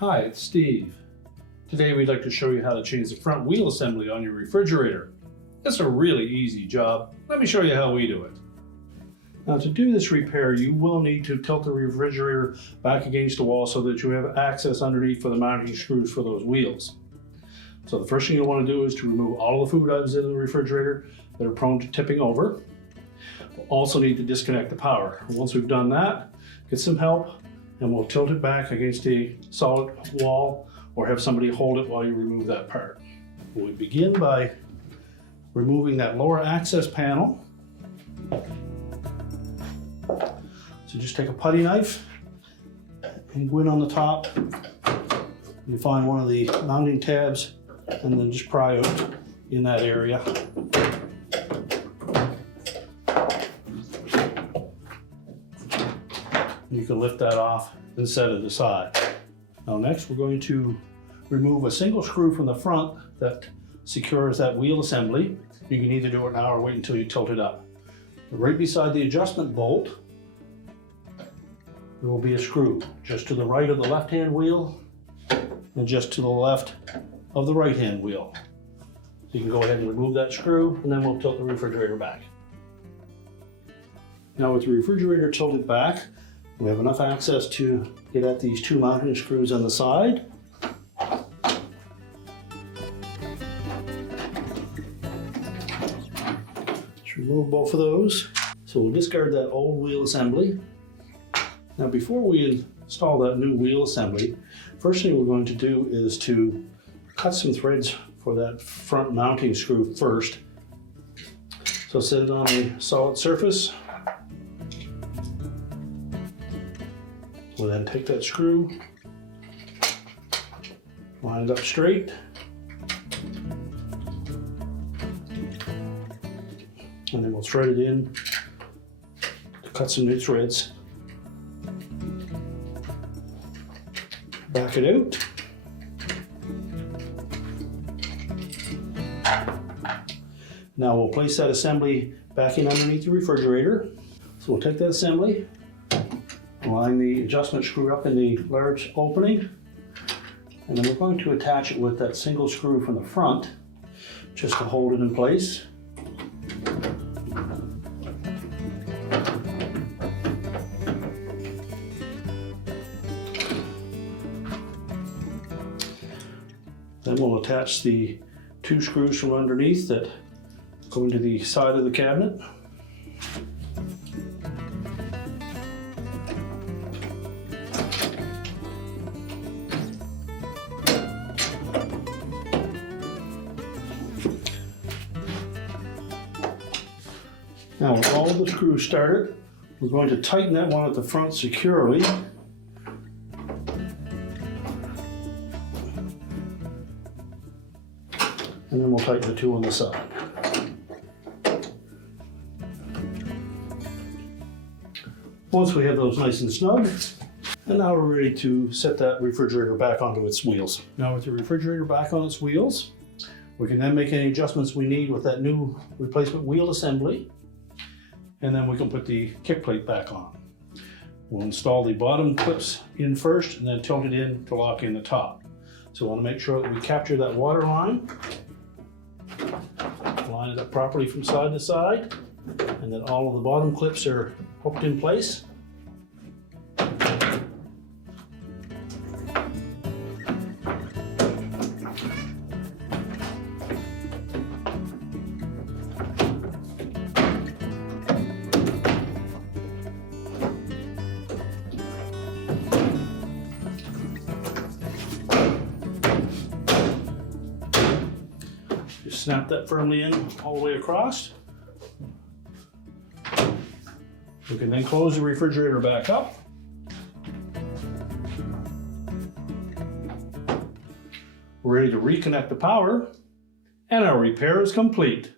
Hi, it's Steve. Today we'd like to show you how to change the front wheel assembly on your refrigerator. It's a really easy job. Let me show you how we do it. Now to do this repair, you will need to tilt the refrigerator back against the wall so that you have access underneath for the mounting screws for those wheels. So the first thing you'll want to do is to remove all the food items in the refrigerator that are prone to tipping over. We'll also need to disconnect the power. Once we've done that, get some help and we'll tilt it back against a solid wall or have somebody hold it while you remove that part. We begin by removing that lower access panel. So just take a putty knife and go in on the top. You find one of the mounting tabs and then just pry out in that area. You can lift that off and set it aside. Now next we're going to remove a single screw from the front that secures that wheel assembly. You can either do it now or wait until you tilt it up. Right beside the adjustment bolt, there will be a screw just to the right of the left-hand wheel and just to the left of the right-hand wheel. So you can go ahead and remove that screw and then we'll tilt the refrigerator back. Now with the refrigerator tilted back, we have enough access to get at these two mounting screws on the side. Let's remove both of those. So we'll discard that old wheel assembly. Now before we install that new wheel assembly, first thing we're going to do is to cut some threads for that front mounting screw first. So set it on a solid surface. We'll then take that screw, line it up straight, and then we'll thread it in to cut some new threads. Back it out. Now we'll place that assembly back in underneath the refrigerator. So we'll take that assembly, line the adjustment screw up in the large opening, and then we're going to attach it with that single screw from the front just to hold it in place. Then we'll attach the two screws from underneath that go into the side of the cabinet. Now with all of the screws started, we're going to tighten that one at the front securely. And then we'll tighten the two on the side. Once we have those nice and snug, and now we're ready to set that refrigerator back onto its wheels. Now with the refrigerator back on its wheels, we can then make any adjustments we need with that new replacement wheel assembly. And then we can put the kick plate back on. We'll install the bottom clips in first and then tilt it in to lock in the top. So we want to make sure that we capture that water line, line it up properly from side to side, and then all of the bottom clips are hooked in place. Just snap that firmly in all the way across. We can then close the refrigerator back up. We're ready to reconnect the power, and our repair is complete.